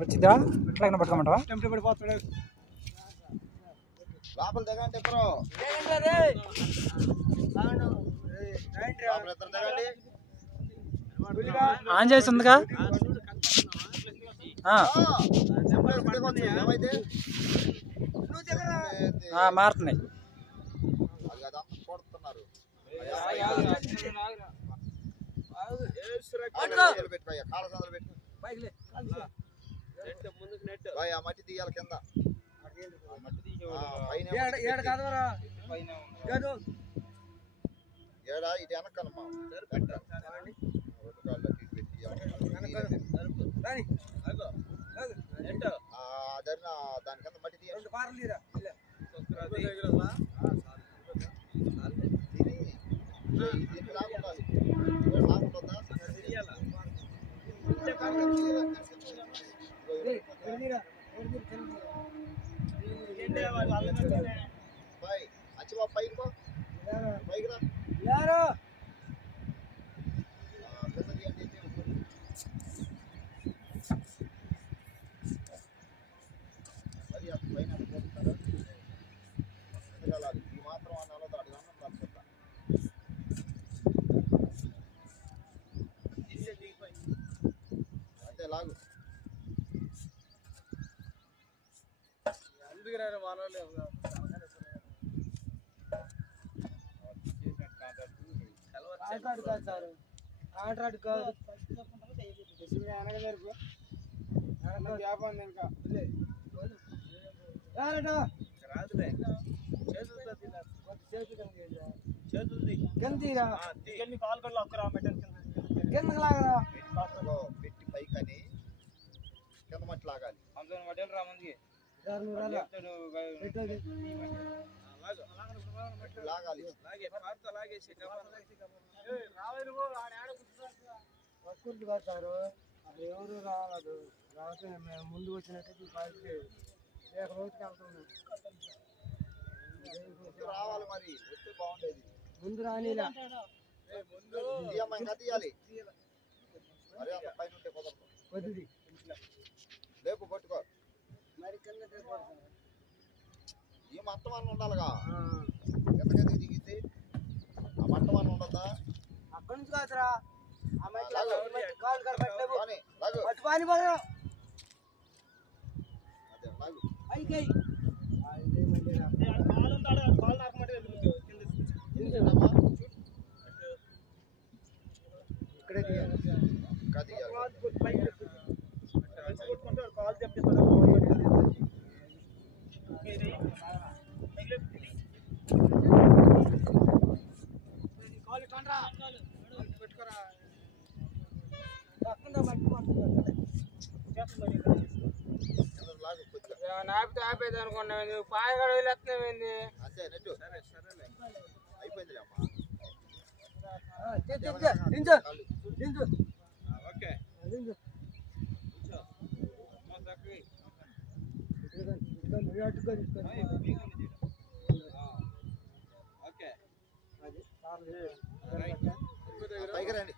వచ్చిద్దా ఇట్లా పట్టుకోమంటావా? లోపల దిగండి ఇద్దరు. ఆన్ చేసి ఉందిగా. మారుతున్నాయి. మట్టి తీయాలి కింద ఏడా ఇటు వెనక్కనమ్మా దాని కింద మట్టి తీయాలి. అంతే లాగు కాంట్రాక్ట్ కాదు పెట్టి పైకని కింద మట్టి లాగాలి. లాగాలి పడతారు. అది ఎవరు రాలేదు. రాకపోతే మేము ముందు వచ్చినట్టు రోజుకి రావాలి. మరి వస్తే బాగుండేది. ముందు రానిలా ఇంకా తీయాలి. మరి అంత పైన ఉంటే కుదరదు. లేపు పట్టుకో. ఈ మట్టం అన్న ఉండాలిగా. ఎంతకైతే దిగింది ఆ మట్టం అన్న ఉండద్దా? అక్కడి నుంచి కాదురా. ఇక్కడే తీయాలి. నాపితే ఆపేది అనుకున్నా. పాయగా వదిలేస్తున్నావేంది? అంతే నెట్టు అయిపోయింది అమ్మా. పైకి రండి.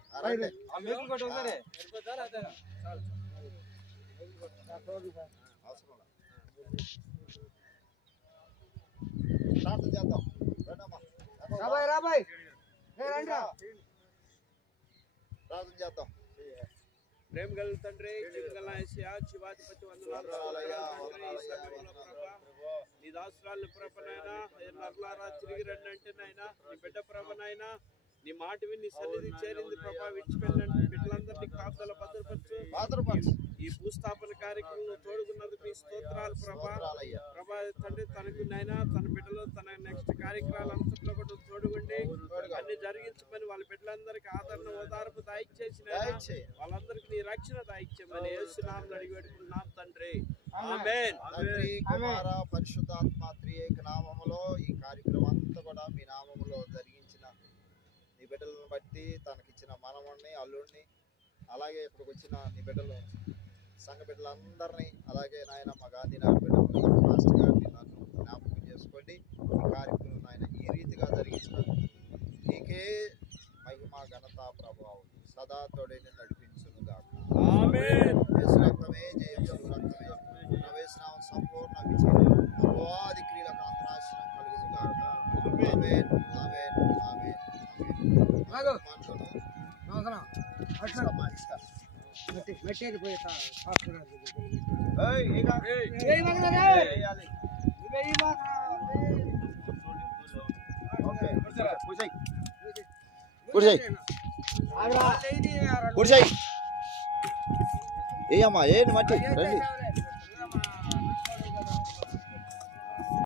ప్రార్థన చేద్దాం. రాబాయ్ ప్రార్థన చేద్దాం. ప్రేమ గల తండ్రి, జీవగల యేసయ్యా, జీవాధిపతి వందనాలు. నీ దాసురాలు ప్రభనైనా నర్లారా తిరిగి రండి అంటే నాయనా, నీ బిడ్డ ప్రభనైనా నీ మాట విని నీ సన్నిధి చేరింది ప్రభా. విడిచిపెట్టండి బిడ్డలందరినీ కాపుదల భద్రపరచు. ఈ భూస్థాపన కార్యక్రమంలో తోడుకున్నందుకు నీ స్తోత్రాలు ప్రభా. ప్రభా తండ్రి తనకు నాయనా తన బిడ్డలు తన నెక్స్ట్ కార్యక్రమాలు అంతట్లో కూడా తోడుగుండి అన్ని జరిగించమని వాళ్ళ బిడ్డలందరికీ ఆదరణ ఓదార్పు దాయిచ్చేసిన వాళ్ళందరికీ నీ రక్షణ దాయిచ్చేమని యేసు నామములో అడిగి పెట్టుకున్నాం తండ్రి. ఆమేన్. కుమార పరిశుద్ధాత్మ త్రియేక నామములో ఈ కార్యక్రమం అంతా కూడా మీ నామములో జరిగించిన నీ బిడ్డలను బట్టి తనకిచ్చిన మనవణ్ణి అల్లుడిని అలాగే ఇక్కడికి వచ్చిన నీ బిడ్డలు సంఘ బిడ్డలందరినీ అలాగే నాయన మా గాంధీనగర్ బిడ్డలని మాస్టర్ గారిని నన్ను జ్ఞాపకం చేసుకోండి. ఈ కార్యక్రమం నాయన ఈ రీతిగా జరిగించిన నీకే మహిమ ఘనత ప్రభావం సదా తోడే నడిపించును గాక. ఆమేన్ ఆమేన్ ఆమేన్ ఆగు. మాటలను అవసరం అట్లా ఇస్తామా, ఇస్తా. మెట్టేది పోయి పాస్టర్ గారి దగ్గరికి వెళ్ళి. ఏయ్, ఇక. ఏయ్ మగనా రే. వేయాలి. నువ్వే ఈ మగనా. ఓకే, కూర్చోయ్. ఆగురా. కూర్చోయ్. ఏయమ్మా, ఏంటి మట్టి రండి.